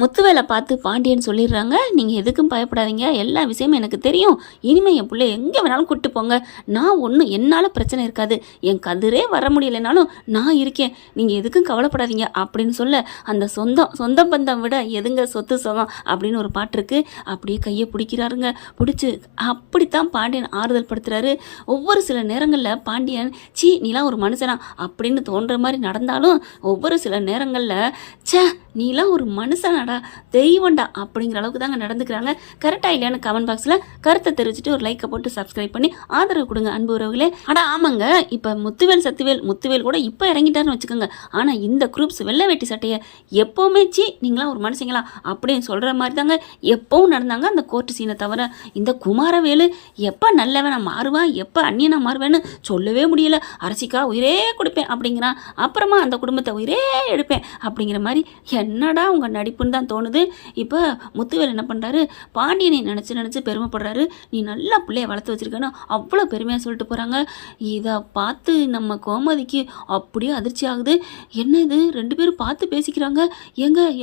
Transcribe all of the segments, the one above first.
முத்துவேலை பார்த்து பாண்டியன் சொல்லிடுறாங்க, நீங்கள் எதுக்கும் பயப்படாதீங்க, எல்லா விஷயமும் எனக்கு தெரியும். இனிமேல் என் பிள்ளை எங்கே வேணாலும் கூப்பிட்டு போங்க, நான் ஒன்றும் என்னால் பிரச்சனை இருக்காது, என் கதிரே வர முடியலைனாலும் நான் இருக்கேன், நீங்கள் எதுக்கும் கவலைப்படாதீங்க அப்படின்னு சொல்ல, அந்த சொந்த பந்தம் விட எதுங்க சொத்து சுகம் அப்படின்னு ஒரு பாட்டு இருக்குது. அப்படியே கையை பிடிக்கிறாருங்க. பிடிச்சி அப்படித்தான் பாண்டியன் ஆறுதல் படுத்துறாரு. ஒவ்வொரு சில நேரங்களில் பாண்டியன் நீலாம் ஒரு மனுஷனா அப்படின்னு தோன்ற மாதிரி நடந்தாலும், ஒவ்வொரு சில நேரங்களில் நீலாம் ஒரு மனுஷனாடா, தெய்வண்டா அப்படிங்கிற அளவுக்கு தாங்க நடந்துக்கிறாங்க. கரெக்டாக இல்லையான்னு கமெண்ட் பாக்ஸில் கருத்தை தெரிவிச்சுட்டு ஒரு லைக்கை போட்டு சப்ஸ்கிரைப் பண்ணி ஆதரவு கொடுங்க அன்பு உறவுகளே. ஆனால் ஆமாங்க, இப்போ முத்துவேல் கூட இப்போ இறங்கிட்டாருன்னு வச்சுக்கோங்க. ஆனால் இந்த குரூப்ஸ் வெள்ளை வேட்டி சட்டையை எப்போவுமே நீங்களாம் ஒரு மனுஷங்களா அப்படின்னு சொல்கிற மாதிரி தாங்க எப்பவும் நடந்தாங்க அந்த கோர்ட்டு சீனை தவிர. இந்த குமாரவேலு எப்போ நல்லவன் நான் மாறுவேன், எப்போ அந்நியனா மாறுவேன்னு சொல்லவே முடியல. அரசிக்கா உயிரே கொடுப்பேன் அப்படிங்கிறான், அப்புறமா அந்த குடும்பத்தை உயிரே எடுப்பேன் அப்படிங்கிற மாதிரி. என்னடா உங்கள் நடிப்புன்னு தான் தோணுது. இப்போ முத்துவேல் என்ன பண்ணுறாரு, பாண்டியனை நினச்சி பெருமைப்படுறாரு. நீ நல்லா பிள்ளைய வளர்த்து வச்சுருக்கேன்னு அவ்வளோ பெருமையாக சொல்லிட்டு போகிறாங்க. இதை பார்த்து நம்ம கோமதிக்கு அப்படியே அதிர்ச்சி ஆகுது. என்ன இது, ரெண்டு பேரும் பார்த்து பேசிக்கிறாங்க,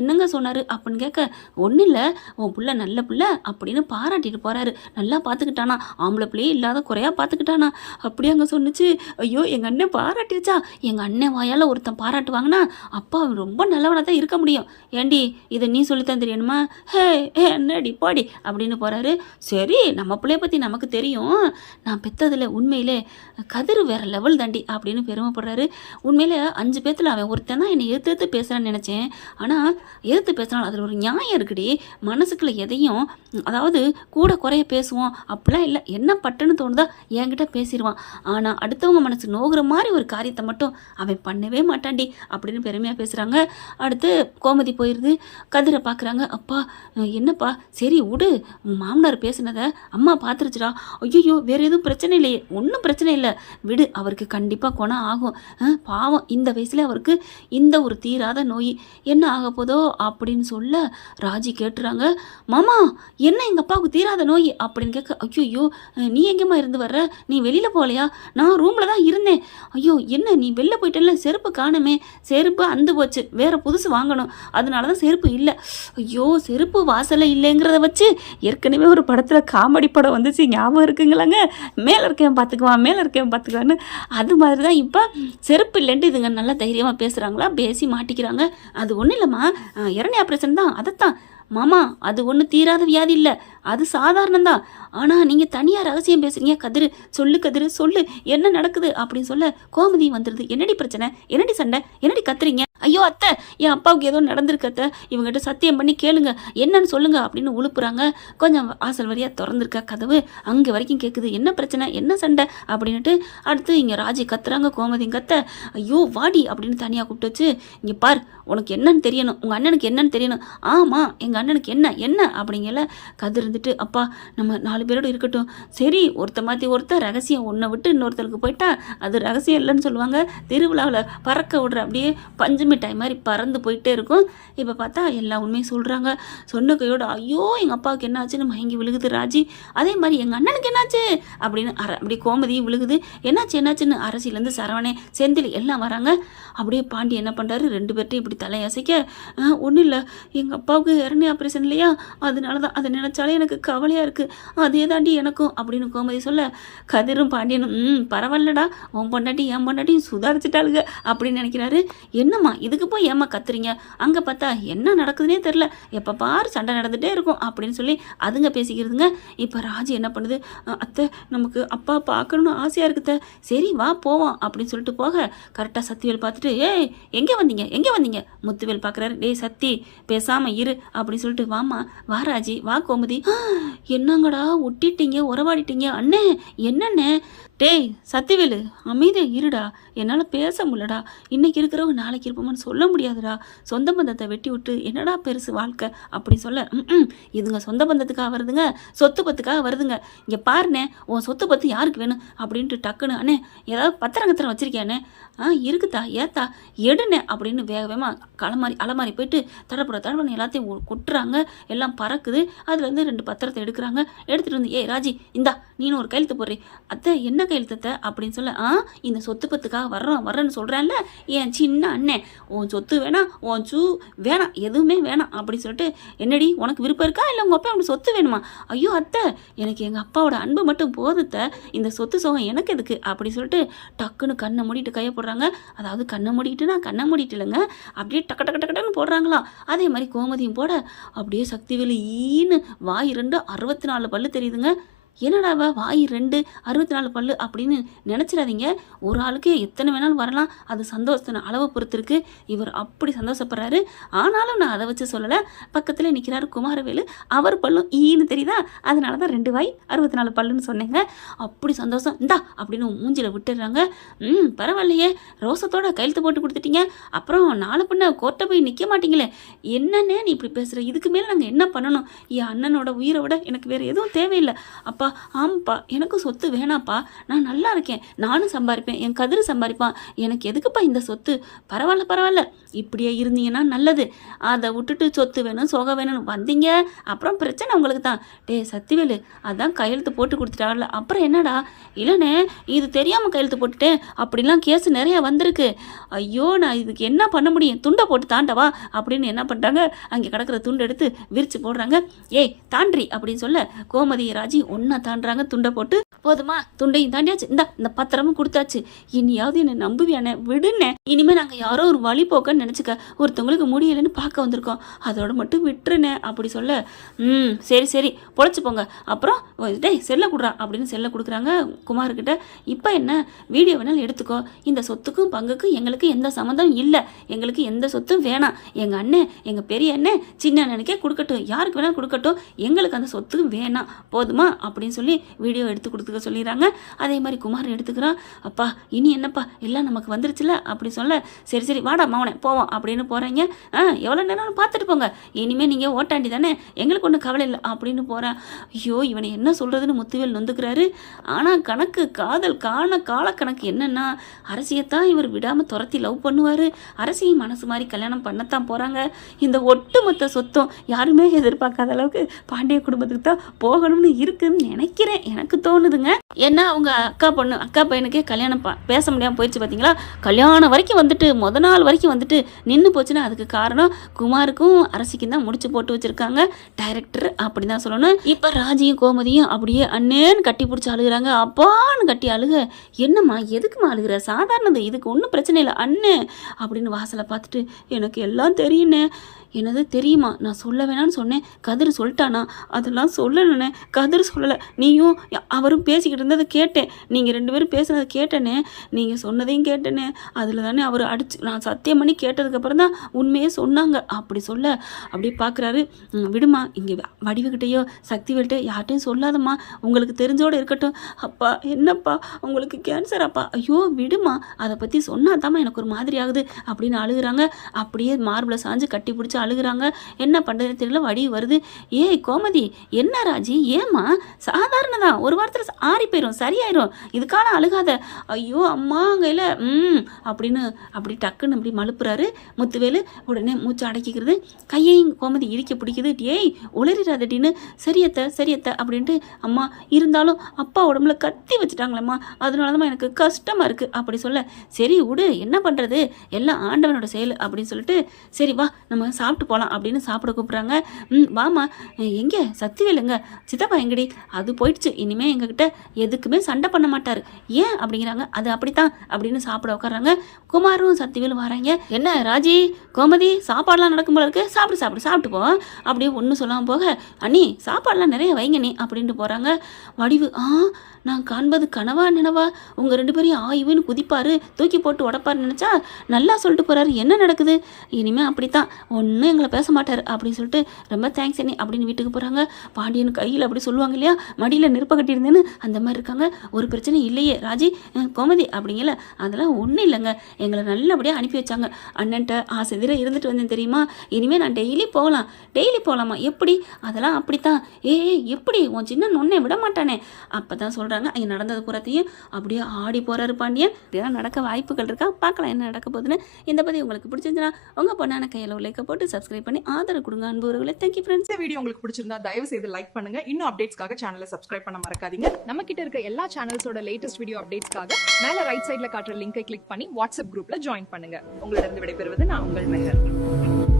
என்னங்க சொன்னார் அப்படின்னு கேட்க, ஒன்றும் இல்லை, உன் பிள்ளை நல்ல பிள்ளை அப்படின்னு பாராட்டிட்டு போகிறாரு. நல்லா பார்த்துக்கிட்டானா, ஆம்பளை பிள்ளையே இல்லாத குறையாக பார்த்துக்கிட்டானா அப்படியே அங்கே சொன்னிச்சு. ஐயோ, எங்கள் அண்ணன் பாராட்டிருச்சா, எங்கள் அண்ணன் வாயால் ஒருத்தன் பாராட்டுவாங்கன்னா அப்பா ரொம்ப நல்லவனாக தான் இருக்க முடியும். ஏண்டி இதை நீ சொல்லித்தான் தெரியணுமா, என்னடி பாடி அப்படின்னு போகிறாரு. சரி, நம்ம பிள்ளைய பற்றி நமக்கு தெரியும், நான் பெற்றதில் உண்மையிலே கதிர் வேற லெவல் தாண்டி அப்படின்னு பெருமைப்படுறாரு. உண்மையிலே 5 பேர்த்தில் அவன் ஒருத்தன் தான் என்னை எதிர்த்து பேசுகிறான்னு நினச்சேன். ஆனால் எதிர்த்து பேசுகிறான், அதில் ஒரு நியாயம் இருக்குடி. மனசுக்குள்ள எதையும், அதாவது கூட குறைய பேசுவோம் அப்படிலாம் இல்லை, என்ன பட்டுன்னு தோணுதா என்கிட்ட பேசிடுவான். ஆனால் அடுத்தவங்க மனசு நோகிற மாதிரி ஒரு காரியத்தை மட்டும் அவன் பண்ணவே மாட்டான்டி அப்படின்னு பெருமையாக பேசுகிறாங்க. அடுத்து கோமதி போயிடுது. கதிரை பார்க்குறாங்க. அப்பா என்னப்பா, சரி விடு, மாமனார் பேசினதை அம்மா பார்த்துருச்சுடா. ஐயோ, வேறு எதுவும் பிரச்சனை இல்லையே, ஒன்றும் பிரச்சனை இல்லை, விடு, அவருக்கு கண்டிப்பாக குணம் ஆகும். பாவம், இந்த வயசில் அவருக்கு இந்த ஒரு தீராத நோய், என்ன ஆக போதோ அப்படின்னு சொல்ல ராஜி கேட்டுறாங்க. மாமா, என்ன எங்கள் அப்பாவுக்கு தீராத நோய் அப்படின்னு கேட்க, ஐயோ நீ எங்கேம்மா இருந்து வர்ற, நீ வெளியில் போகலையா, நான் ரூமில் தான் இருந்தேன். ஐயோ என்ன நீ வெளில போயிட்டல, செருப்பு காணுமே, செருப்பு அந்து போச்சு, வேறு புதுசு வாங்கணும், அதனால தான் செருப்பு இல்லை. ஐயோ, செருப்பு வாசலில் இல்லைங்கிறத வச்சு ஏற்கனவே ஒரு படத்தில் காமெடி படம் வந்துச்சு, ஞாபகம் இருக்குங்களாங்க, மேலே இருக்கேன் பார்த்துக்குவான்னு. அது மாதிரி தான் இப்போ செருப்பு இல்லைன்ட்டு இதுங்க நல்லா தைரியமாக பேசுகிறாங்களா, பேசி மாட்டிக்கிறாங்க. அது ஒன்றும் இல்லைம்மா, இரணி ஆப்ரேஷன் தான், அதைத்தான் மாமா, அது ஒன்றும் தீராத வியாதி இல்லை, அது சாதாரணம்தான். ஆனால் நீங்கள் தனியாக ரகசியம் பேசுகிறீங்க, கதிர் சொல்லு என்ன நடக்குது அப்படின்னு சொல்ல கோமதி வந்துடுது. என்னடி பிரச்சனை, என்னடி சண்டை, என்னடி கத்துறீங்க, ஐயோ அத்தை, என் அப்பாவுக்கு ஏதோ நடந்திருக்கு அத்தை, இவங்ககிட்ட சத்தியம் பண்ணி கேளுங்க, என்னன்னு சொல்லுங்க அப்படின்னு உழுப்புறாங்க. கொஞ்சம் வாசல் வழியாக திறந்துருக்க கதவு அங்கே வரைக்கும் கேட்குது. என்ன பிரச்சனை, என்ன சண்டை அப்படின்ட்டு. அடுத்து இங்கே ராஜி கத்துறாங்க, கோமதியும் கத்த. ஐயோ வாடி அப்படின்னு தனியாக கூப்பிட்டு வச்சு, இங்கே பார், உனக்கு என்னன்னு தெரியணும், உங்கள் அண்ணனுக்கு என்னன்னு தெரியணும். ஆமாம், எங்கள் அண்ணனுக்கு என்ன அப்படிங்கல. கதிர் இருந்துட்டு, அப்பா நம்ம 4 பேரோட இருக்கட்டும், சரி ஒருத்த மாற்றி ஒருத்தர் ரகசியம் ஒன்றை விட்டு இன்னொருத்தருக்கு போயிட்டா அது ரகசியம் இல்லைன்னு சொல்லுவாங்க. திருவிழாவில் பறக்க விடுற அப்படியே பஞ்சு மிட்டாய் மாதிரி பறந்து போயிட்டே இருக்கும். இப்போ பார்த்தா எல்லா உண்மையும் சொல்கிறாங்க. சொன்ன கையோட ஐயோ எங்கள் அப்பாவுக்கு என்ன ஆச்சுன்னு மயங்கி விழுகுது ராஜி. அதே மாதிரி எங்கள் அண்ணனுக்கு என்னாச்சு அப்படின்னு அப்படி கோமதியும் விழுகுது. என்னாச்சுன்னு அரசியலேருந்து சரவணே செந்தில் எல்லாம் வராங்க. அப்படியே பாண்டி என்ன பண்ணுறாரு, 2 பேர்ட்டையும் இப்படி தலையசைக்க, ஒன்றும் இல்லை, எங்கள் அப்பாவுக்கு இரணி ஆப்ரேஷன் இல்லையா, அதனால தான், அதை நினச்சாலே எனக்கு கவலையாக இருக்குது, அதே தாண்டி எனக்கும் அப்படின்னு கோமதி சொல்ல, கதிரும் பாண்டியனும் பரவாயில்லடா, உன் பொண்டாட்டி என் பொண்டாட்டியும் சுதாரிச்சிட்டாளுங்க அப்படின்னு நினைக்கிறாரு. என்னம்மா இதுக்கு போய் ஏம்மா கத்துறீங்க, அங்கே பார்த்தா என்ன நடக்குதுன்னே தெரில, எப்போ பாரு சண்டை நடந்துகிட்டே இருக்கும் அப்படின்னு சொல்லி அதுங்க பேசிக்கிறதுங்க. இப்போ ராஜி என்ன பண்ணுது, அத்தை நமக்கு அப்பா பார்க்கணுன்னு ஆசையாக இருக்குத, சரி வா போவோம் அப்படின்னு சொல்லிட்டு போக, கரெக்டாக சத்திவேல் பார்த்துட்டு, ஏய் எங்கே வந்தீங்க முத்துவேல் பார்க்குறாரு. டேய் சத்தி பேசாமல் இரு அப்படின்னு சொல்லிட்டு, வாமா வா ராஜி வா கோமதி. என்னங்கடா ஒட்டிட்டீங்க, உறவாடிட்டீங்க, அண்ணே என்னண்ணே, டேய் சத்திவேலு அமைதியாக இருடா, என்னால் பேச முடியலடா, இன்றைக்கி இருக்கிறவங்க நாளைக்கு இருப்போம்னு சொல்ல முடியாதுடா, சொந்த பந்தத்தை வெட்டி விட்டு என்னடா பெருசு வாழ்க்கை அப்படி சொல்ல, இதுங்க சொந்த பந்தத்துக்காக வருதுங்க, சொத்து பத்துக்காக வருதுங்க, இங்கே பாருண்ணே உன் சொத்து பத்து யாருக்கு வேணும் அப்படின்ட்டு டக்குன்னு, அண்ணே ஏதாவது பத்திரங்கத்திரம் வச்சுருக்கியாண்ணே, இருக்குதா ஏத்தா எடுனே அப்படின்னு வேகமாக அலமாரி போயிட்டு தடப்பட எல்லாத்தையும் கொட்டுறாங்க. எல்லாம் பறக்குது. அதுலேருந்து 2 பத்திரத்தை எடுக்கிறாங்க. எடுத்துகிட்டு வந்து, ஏய் ராஜி இந்தா நீனும் ஒரு கையெழுத்து போடுறே. அத்தை என்ன கையெழுத்தத்தை அப்படின்னு சொல்ல, இந்த சொத்து பத்துக்காக வர்றேன்னு சொல்கிறேன்ல என் சின்ன அண்ணன், உன் சொத்து வேணாம், உன் வேணாம், எதுவுமே வேணாம் அப்படின்னு சொல்லிட்டு, என்னடி உனக்கு விருப்பம் இருக்கா இல்லை உங்கள் அப்பா உனக்கு சொத்து வேணுமா? ஐயோ அத்தை, எனக்கு எங்கள் அப்பாவோட அன்பு மட்டும் போதுத்த, இந்த சொத்து சோகம் எனக்கு எதுக்கு அப்படி சொல்லிட்டு டக்குன்னு கண்ணை மூடிட்டு கையை போடுறாங்க. அதாவது கண்ணை மூடிட்டுனா கண்ணை மூடிட்டு இல்லைங்க, அப்படியே டக்கு டக்கு டக்குன்னு போடுறாங்களாம். அதே மாதிரி கோமதியும் போட அப்படியே சக்திவேலு ஈன்னு வாய் 2 64 பல்லு தெரியுதுங்க. என்னடாவா வாய் 2 64 பல்லு அப்படின்னு நினச்சிடாதீங்க. ஒரு ஆளுக்கு எத்தனை வேணாலும் வரலாம், அது சந்தோஷத்தின அளவை பொறுத்து இருக்குது. இவர் அப்படி சந்தோஷப்படுறாரு. ஆனாலும் நான் அதை வச்சு சொல்லலை. பக்கத்தில் நிற்கிறாரு குமாரவேலு, அவர் பல்லும் ஈன்னு தெரியுதா, அதனால தான் 2 வாய் 64 பல்லுன்னு சொன்னேங்க. அப்படி சந்தோஷம், இந்தா அப்படின்னு மூஞ்சில் விட்டுடுறாங்க. பரவாயில்லையே, ரோசத்தோட கையெழுத்து போட்டு கொடுத்துட்டீங்க, அப்புறம் நாளை பின்ன கோர்ட்டை போய் நிற்க மாட்டீங்களே, என்னன்னே நீ இப்படி பேசுகிற, இதுக்கு மேலே நாங்கள் என்ன பண்ணணும்? என் அண்ணனோட உயிரை விட எனக்கு வேறு எதுவும் தேவையில்லை. அப்பா ஆமாப்பா, எனக்கும் சொத்து வேணாப்பா, நான் நல்லா இருக்கேன், நானும் சம்பாதிப்பேன், என் கதிர் சம்பாதிப்பான், எனக்கு எதுக்குப்பா இந்த சொத்து? பரவாயில்ல, இப்படியே இருந்தீங்கன்னா நல்லது. அதை விட்டுட்டு சொத்து வேணும் சோகம் வேணும்னு வந்தீங்க, அப்புறம் பிரச்சனை உங்களுக்கு தான். சக்திவேலு, அதான் கையெழுத்து போட்டு கொடுத்துட்டாங்கல்ல, அப்புறம் என்னடா? இல்லைண்ணே, இது தெரியாமல் கையெழுத்து போட்டுட்டேன், அப்படிலாம் கேஸ் நிறையா வந்திருக்கு. ஐயோ, நான் இதுக்கு என்ன பண்ண முடியும்? துண்டை போட்டு தாண்டவா அப்படின்னு என்ன பண்ணுறாங்க, அங்கே கிடக்கிற துண்டை எடுத்து விரித்து போடுறாங்க. ஏய் தாண்டி அப்படின்னு சொல்ல கோமதி ராஜி ஒன்றா தாண்டுறாங்க துண்டை போட்டு. போதுமா, துண்டையும் தாண்டியாச்சு, இந்த பத்திரமும் கொடுத்தாச்சு, இனியாவது என்னை நம்புவியானே, விடுனே, இனிமேல் நாங்கள் யாரோ ஒரு வழி போக்கன்னு நினச்சிக்க, ஒருத்தவங்களுக்கு முடியலைன்னு பார்க்க வந்திருக்கோம், அதோட மட்டும் விட்டுருனே அப்படி சொல்ல, சரி பொழைச்சி போங்க, அப்புறம் செல்லை கொடுறா அப்படின்னு செல்லை கொடுக்குறாங்க குமார்கிட்ட. இப்போ என்ன, வீடியோ வேணாலும் எடுத்துக்கோ, இந்த சொத்துக்கும் பங்குக்கும் எங்களுக்கு எந்த சம்மந்தம் இல்லை, எங்களுக்கு எந்த சொத்தும் வேணாம், எங்கள் அண்ணன், எங்கள் பெரிய அண்ணன் சின்ன அண்ணனுக்கே கொடுக்கட்டும், யாருக்கு வேணாலும் கொடுக்கட்டும், எங்களுக்கு அந்த சொத்துக்கும் வேணாம், போதுமா அப்படின்னு சொல்லி வீடியோ எடுத்து கொடுத்துக்க சொல்லிடுறாங்க. அதே மாதிரி குமார் எடுத்துக்கிறான். அப்பா இனி என்னப்பா, எல்லாம் நமக்கு வந்துருச்சுல அப்படி சொல்ல, சரி வாடா மவனே போவோம் அப்படின்னு போகிறீங்க. எவ்வளோ நேரம் பார்த்துட்டு போங்க, இனிமேல் நீங்கள் ஓட்டாண்டி தானே, எங்களுக்கு ஒன்றும் கவலை இல்லை அப்படின்னு போகிறேன். ஐயோ, இவனை என்ன சொல்கிறதுன்னு முத்துவேல் நொந்துக்கிறாரு. ஆனால் கணக்கு காதல் காலக்கணக்கு என்னென்னா, அரசியத்தான் இவர் விடாமல் துரத்தி லவ் பண்ணுவார், அரசியும் மனசு மாதிரி கல்யாணம் பண்ணத்தான் போகிறாங்க. இந்த ஒட்டுமொத்த சொத்தும் யாருமே எதிர்பார்க்காத அளவுக்கு பாண்டிய குடும்பத்துக்கு தான் போகணும்னு இருக்குன்னு நினைக்கிறேன், எனக்கு தோணுதுங்க. ஏன்னா அவங்க அக்கா பையனுக்கே கல்யாணம் பேச முடியாமல் போயிடுச்சு பார்த்தீங்களா. கல்யாணம் வரைக்கும் வந்துட்டு முத நாள் வரைக்கும் வந்துட்டு நின்று போச்சுன்னா அதுக்கு காரணம் குமாருக்கும் அரசிக்கும் தான் முடிச்சு போட்டு வச்சுருக்காங்க டைரக்டர், அப்படி தான் சொல்லணும். இப்போ ராஜியும் கோமதியும் அப்படியே அண்ணேன்னு கட்டி பிடிச்சி அழுகிறாங்க. அப்பான்னு கட்டி அழுக, என்னம்மா எதுக்குமா அழுகிற, சாதாரணது, இதுக்கு ஒன்றும் பிரச்சனை இல்லை அண்ணே அப்படின்னு வாசலை பார்த்துட்டு, எனக்கு எல்லாம் தெரியுண்ணே. என்னது தெரியுமா, நான் சொல்ல வேணான்னு சொன்னேன், கதிர் சொல்லிட்டானா? அதெல்லாம் சொல்லணுண்ணே, கதிர் சொல்லலை, நீயும் அவரும் பேசிக்கிட்டு இருந்ததை கேட்டேன், நீங்கள் 2 பேரும் பேசுனதை கேட்டேனே, நீங்கள் சொன்னதையும் கேட்டேனே, அதில் தானே அவர் அடிச்சு, நான் சத்தியம் பண்ணி கேட்டதுக்கப்புறம் தான் உண்மையே சொன்னாங்க அப்படி சொல்ல, அப்படி பார்க்குறாரு. விடுமா, இங்கே வடிவுகிட்டையோ சக்திவேல்கிட்ட யார்ட்டையும் சொல்லாதம்மா, உங்களுக்கு தெரிஞ்சோடு இருக்கட்டும். அப்பா என்னப்பா உங்களுக்கு கேன்சர் அப்பா, ஐயோ விடுமா, அதை பற்றி சொன்னாதாம்மா எனக்கு ஒரு மாதிரி ஆகுது அப்படின்னு அழுகுறாங்க. அப்படியே மார்பில் சாஞ்சு கட்டி பிடிச்சி அழுகுறாங்க. என்ன பண்ணுறதுன்னு தெரியல, வடி வருது. ஏய் கோமதி, என்ன ராஜி, ஏம்மா, சாதாரணதான், ஒரு வாரத்தில் ஆறி போயிடும், சரியாயிரும், இதுக்கான அழுகாத. ஐயோ அம்மா கையில் அப்படின்னு அப்படி டக்குன்னு அப்படி மழுப்புறாரு முத்துவேலு. உடனே மூச்சு அடக்கிக்கிறது, கையையும் கோமதி இடிக்க பிடிக்குது. ஏய் உளறிடாதடின்னு, சரியத்த அப்படின்ட்டு, அம்மா இருந்தாலும் அப்பா உடம்புல கத்தி வச்சுட்டாங்களேம்மா, அதனால தான் எனக்கு கஷ்டமாக இருக்குது அப்படி சொல்ல, சரி விடு, என்ன பண்ணுறது, எல்லாம் ஆண்டவனோட செயல் அப்படின்னு சொல்லிட்டு, சரி வா நம்ம சாப்பிட்டு போகலாம் அப்படின்னு சாப்பிட கூப்பிட்றாங்க. வாமா, எங்கே சக்திவேலுங்க, சித்தப்பா எங்கடி, அது போயிடுச்சு, இனிமேல் எங்ககிட்ட எதுக்குமே சண்டை பண்ண மாட்டார், ஏன் அப்படிங்கிறாங்க. அது அப்படித்தான் அப்படின்னு சாப்பிட உட்காராங்க. குமாரும் சக்திவேலும் வராங்க. என்ன ராஜி, கோமதி, சாப்பாடெலாம் நடக்கும் போல இருக்கு, சாப்பிட்டு போ அப்படியே ஒன்றும் சொல்லாமல் போக, அண்ணி சாப்பாடெலாம் நிறைய வைங்க நீ அப்படின்ட்டு போகிறாங்க. வடிவு, நான் காண்பது கனவா நினவா, உங்கள் 2 பேரையும் ஆய்வுன்னு குதிப்பார், தூக்கி போட்டு உடப்பார் நினச்சா நல்லா சொல்லிட்டு போகிறாரு, என்ன நடக்குது, இனிமேல் அப்படித்தான், ஒன்றும் எங்களை பேச மாட்டார் அப்படின்னு சொல்லிட்டு, ரொம்ப தேங்க்ஸ் அண்ணி அப்படின்னு வீட்டுக்கு போகிறாங்க. பாண்டியன் கையில் அப்படி சொல்லுவாங்க இல்லையா, மடியில் நெருப்ப கட்டியிருந்தேன்னு அந்த மாதிரி இருக்காங்க. ஒரு பிரச்சனை இல்லையே ராஜி, கோமதி அப்படிங்கல, அதெல்லாம் ஒன்றும் இல்லைங்க, எங்களை நல்லபடியாக அனுப்பி வச்சாங்க, அண்ணன்ட்ட ஆசை தீர இருந்துட்டு வந்தேன் தெரியுமா, இனிமேல் நான் டெய்லி போகலாமா, எப்படி, அதெல்லாம் அப்படித்தான், எப்படி உன் சின்ன நொன்னே விட மாட்டானே, அப்போ தான் சொல்கிறாங்க, சொல்கிறாங்க. அங்கே நடந்தது பூராத்தையும் அப்படியே ஆடி போகிறாரு பாண்டியன். இதெல்லாம் நடக்க வாய்ப்புகள் இருக்கா? பார்க்கலாம் என்ன நடக்க போகுதுன்னு. இந்த பற்றி உங்களுக்கு பிடிச்சிருந்துச்சுன்னா உங்கள் பொண்ணான கையில் லைக்கை போட்டு சப்ஸ்கிரைப் பண்ணி ஆதரவு கொடுங்க அன்புறவுகளே. Thank you friends. இந்த வீடியோ உங்களுக்கு பிடிச்சிருந்தா தயவு செய்து லைக் பண்ணுங்க. இன்னும் அப்டேட்ஸ்க்காக சேனலை சப்ஸ்கிரைப் பண்ண மறக்காதீங்க. நம்ம கிட்ட இருக்க எல்லா சேனல்ஸோட லேட்டஸ்ட் வீடியோ அப்டேட்ஸ்க்காக மேல ரைட் சைடுல காட்டுற லிங்கை கிளிக் பண்ணி வாட்ஸ்அப் குரூப்ல ஜாயின் பண்ணுங்க. உங்களிடம் விடைபெறுவது நான் உங்கள் மெஹர்.